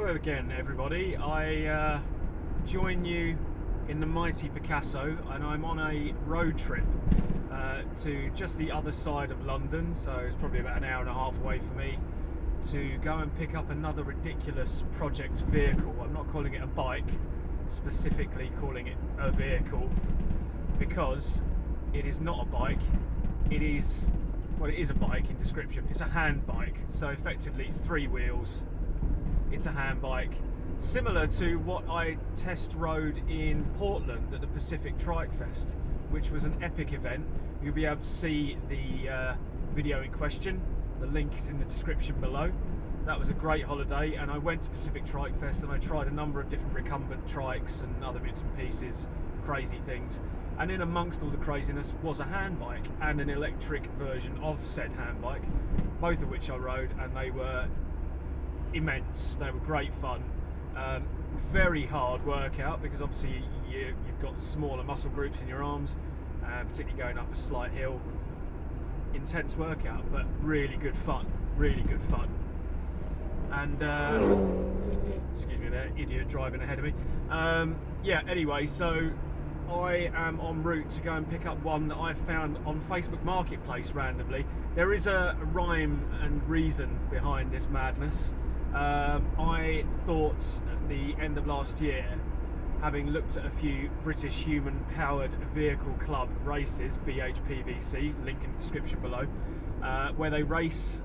Hello again, everybody. I join you in the mighty Picasso, and I'm on a road trip to just the other side of London, so it's probably about an hour and a half away for me, to go and pick up another ridiculous project vehicle. I'm not calling it a bike, specifically calling it a vehicle, because it is not a bike. It is, well, it is a bike in description. It's a hand bike, so effectively it's 3 wheels. It's a hand bike, similar to what I test rode in Portland at the Pacific Trike Fest, which was an epic event. You'll be able to see the video in question. The link is in the description below. That was a great holiday, and I went to Pacific Trike Fest and I tried a number of different recumbent trikes and other bits and pieces, crazy things. And in amongst all the craziness was a hand bike and an electric version of said hand bike, both of which I rode, and they were immense. They were great fun. Very hard workout, because obviously you've got smaller muscle groups in your arms, particularly going up a slight hill. Intense workout, but really good fun. Really good fun. And excuse me, there, idiot driving ahead of me. Yeah. Anyway, so I am en route to go and pick up one that I found on Facebook Marketplace randomly. There is a rhyme and reason behind this madness. I thought at the end of last year, having looked at a few British Human Powered Vehicle Club races, BHPVC, link in the description below, where they race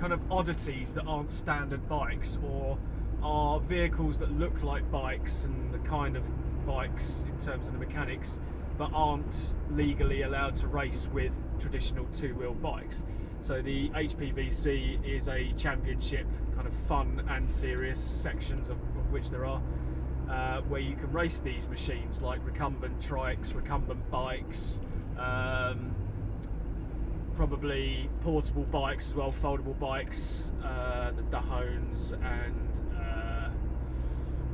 kind of oddities that aren't standard bikes, or are vehicles that look like bikes and the kind of bikes in terms of the mechanics, but aren't legally allowed to race with traditional 2-wheel bikes. So the HPVC is a championship, kind of fun and serious sections of which there are, where you can race these machines like recumbent trikes, recumbent bikes, probably portable bikes as well, foldable bikes, the Dahones, and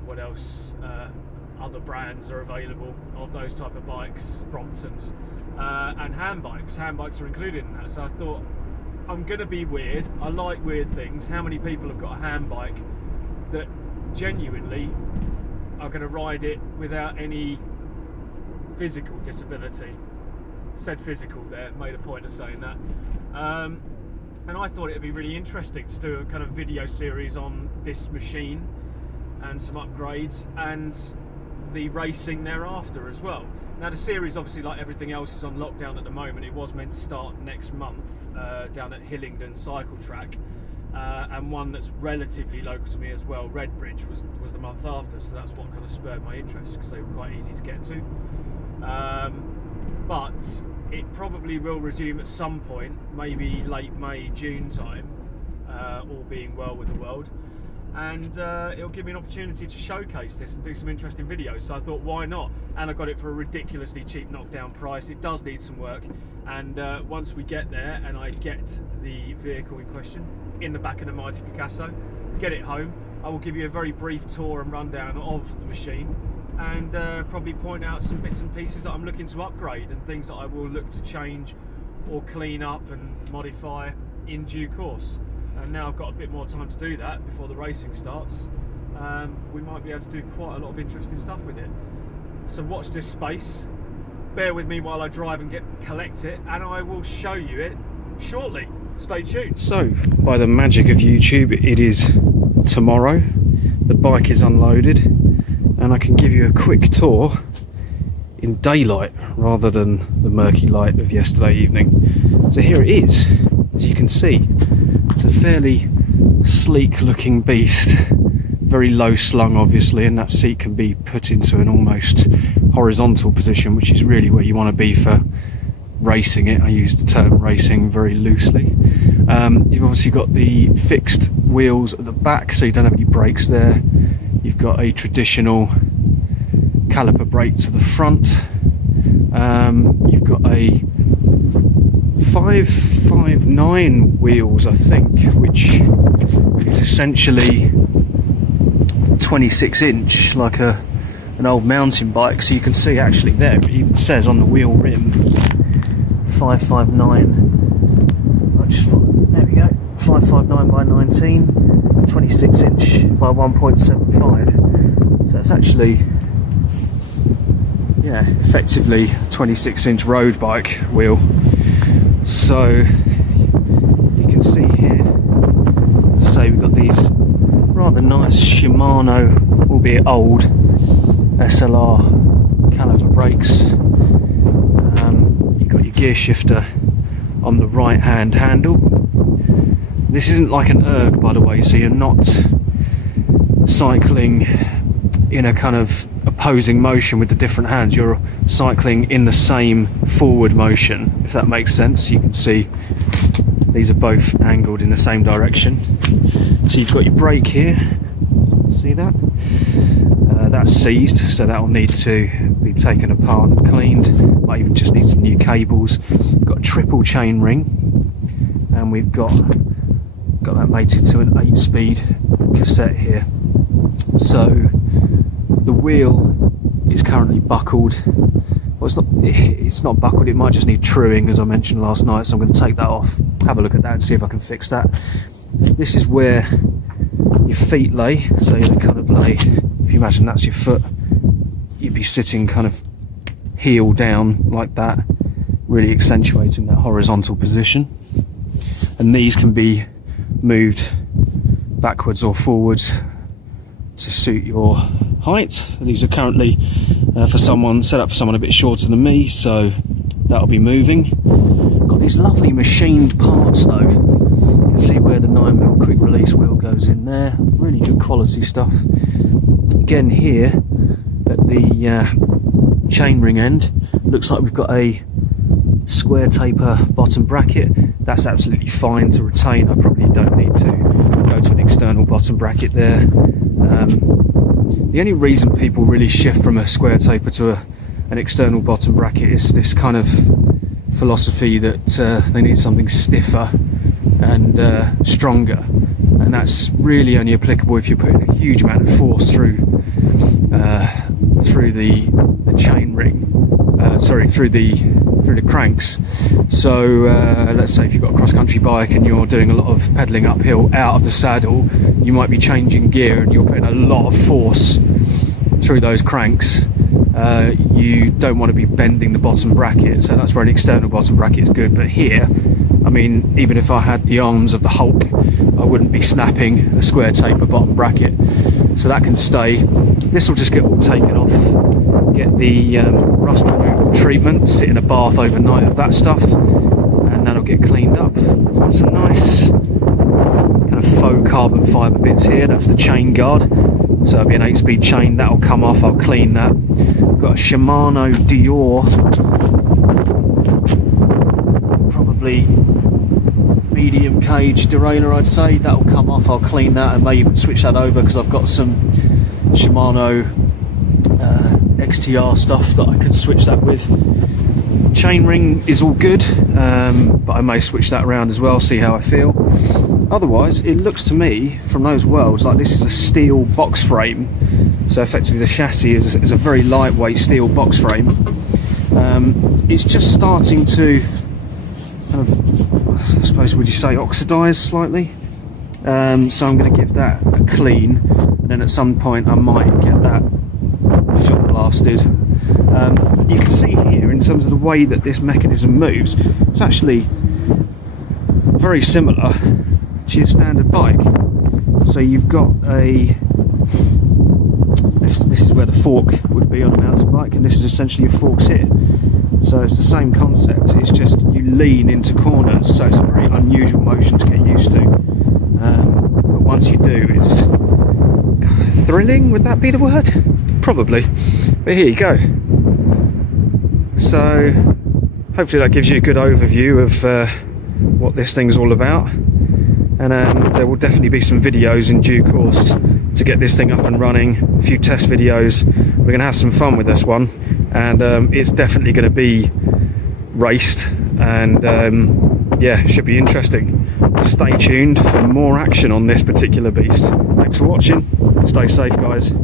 what else? Other brands are available of those type of bikes, Bromptons, and hand bikes. Hand bikes are included in that. So I thought, I'm going to be weird. I like weird things. How many people have got a hand bike that genuinely are going to ride it without any physical disability? Said physical there, made a point of saying that. And I thought it would be really interesting to do a kind of video series on this machine and some upgrades and the racing thereafter as well. Now the series, obviously like everything else, is on lockdown at the moment. It was meant to start next month down at Hillingdon Cycle Track, and one that's relatively local to me as well, Redbridge, was the month after, so that's what kind of spurred my interest, because they were quite easy to get to. But it probably will resume at some point, maybe late May, June time, all being well with the world. And it'll give me an opportunity to showcase this and do some interesting videos, so I thought, why not? And I got it for a ridiculously cheap knockdown price. It does need some work, and once we get there and I get the vehicle in question in the back of the mighty Picasso, get it home, I will give you a very brief tour and rundown of the machine, and probably point out some bits and pieces that I'm looking to upgrade and things that I will look to change or clean up and modify in due course. And now I've got a bit more time to do that before the racing starts. We might be able to do quite a lot of interesting stuff with it. So watch this space, bear with me while I drive and collect it, and I will show you it shortly. Stay tuned. So, by the magic of YouTube, it is tomorrow. The bike is unloaded, and I can give you a quick tour in daylight rather than the murky light of yesterday evening. So here it is, as you can see. It's a fairly sleek looking beast, very low slung obviously, and that seat can be put into an almost horizontal position, which is really where you want to be for racing it. I use the term racing very loosely. You've obviously got the fixed wheels at the back, so you don't have any brakes there. You've got a traditional caliper brake to the front. You've got a 559 wheels, I think, which is essentially 26 inch, like an old mountain bike. So you can see actually there, it even says on the wheel rim 559. There we go, 559 by 19. 26 inch by 1.75, so it's actually, yeah, effectively 26 inch road bike wheel. So you can see here, say we've got these rather nice Shimano, albeit old, SLR caliper brakes. You've got your gear shifter on the right hand handle. This isn't like an erg, by the way, so you're not cycling in a kind of opposing motion with the different hands. You're cycling in the same forward motion, if that makes sense. You can see these are both angled in the same direction. So you've got your brake here, see that? That's seized, so that will need to be taken apart and cleaned. Might even just need some new cables. We've got a triple chain ring, and we've got that mated to an 8-speed cassette here. So the wheel is currently buckled. Well, it's not buckled, it might just need truing, as I mentioned last night, so I'm going to take that off, have a look at that and see if I can fix that. This is where your feet lay, so you kind of lay, if you imagine that's your foot, you'd be sitting kind of heel down like that, really accentuating that horizontal position. And these can be moved backwards or forwards to suit your height. These are currently set up for someone a bit shorter than me, so that'll be moving. Got these lovely machined parts though. You can see where the 9mm quick release wheel goes in there. Really good quality stuff. Again here at the chainring end, looks like we've got a square taper bottom bracket. That's absolutely fine to retain. I probably don't need to go to an external bottom bracket there. The only reason people really shift from a square taper to an external bottom bracket is this kind of philosophy that they need something stiffer and stronger, and that's really only applicable if you're putting a huge amount of force through the chain ring, through the cranks. So let's say if you've got a cross-country bike and you're doing a lot of pedaling uphill out of the saddle, you might be changing gear and you're putting a lot of force through those cranks. You don't want to be bending the bottom bracket, so that's where an external bottom bracket is good. But here, I mean, even if I had the arms of the Hulk, I wouldn't be snapping a square taper bottom bracket, so that can stay. This will just get all taken off, get the rust removal treatment, sit in a bath overnight of that stuff, and that'll get cleaned up. Some nice kind of faux carbon fibre bits here. That's the chain guard, so it'll be an 8-speed chain. That'll come off, I'll clean that. Got a Shimano Dior, probably medium cage derailleur, I'd say. That'll come off, I'll clean that, and may even switch that over because I've got some Shimano XTR stuff that I can switch that with. Chainring is all good, but I may switch that around as well, see how I feel. Otherwise, it looks to me from those worlds like this is a steel box frame, so effectively the chassis is a very lightweight steel box frame. It's just starting to kind of, I suppose, would you say, oxidise slightly, so I'm going to give that a clean, and then at some point I might get that shot blasted. You can see here in terms of the way that this mechanism moves, it's actually very similar to your standard bike. So you've got this is where the fork would be on a mountain bike, and this is essentially your forks here. So it's the same concept, it's just you lean into corners, so it's a very unusual motion to get used to. But once you do, it's thrilling, would that be the word? Probably. But here you go. So hopefully that gives you a good overview of what this thing's all about. And there will definitely be some videos in due course to get this thing up and running, a few test videos. We're going to have some fun with this one, and it's definitely going to be raced, and yeah, should be interesting. Stay tuned for more action on this particular beast. Thanks for watching. Stay safe, guys.